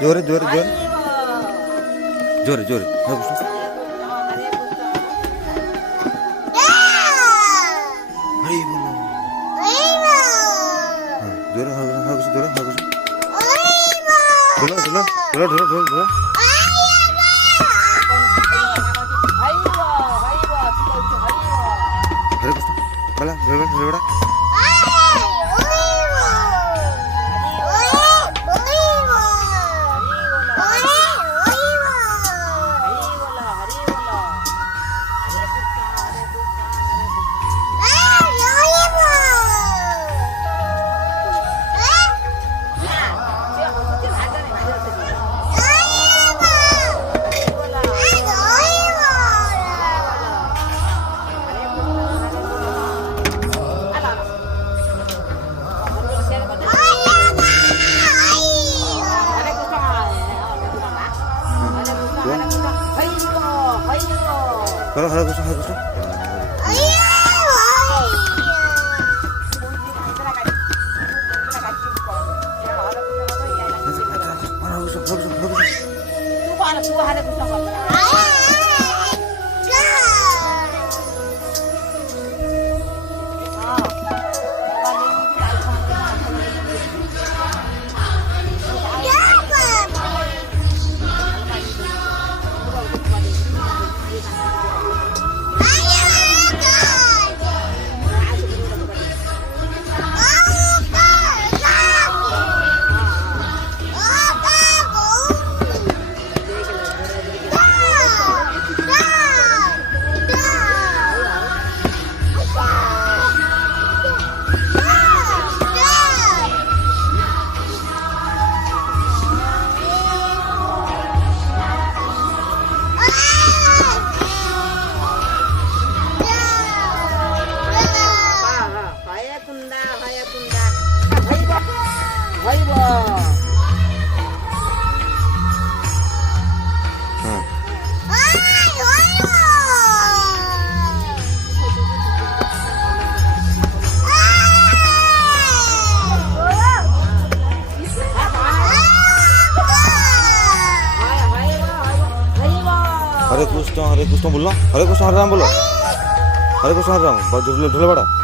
जोरे जोरे जोरे जोरे जोरे हरे कृष्ण हरे बोलो जोरे हरे कृष्ण जोरे हरे कृष्ण ढोलो ढोलो ढोलो ढोलो ढोलो ढोलो हरे कृष्ण बड़ा बड़ा बड़ा हरे हरे कृष्ण हरे कृष्ण हरे कृष्ण बोलो हरे कृष्ण हरे राम बोलो हरे कृष्ण हरे राम ढोले ढोले बड़ा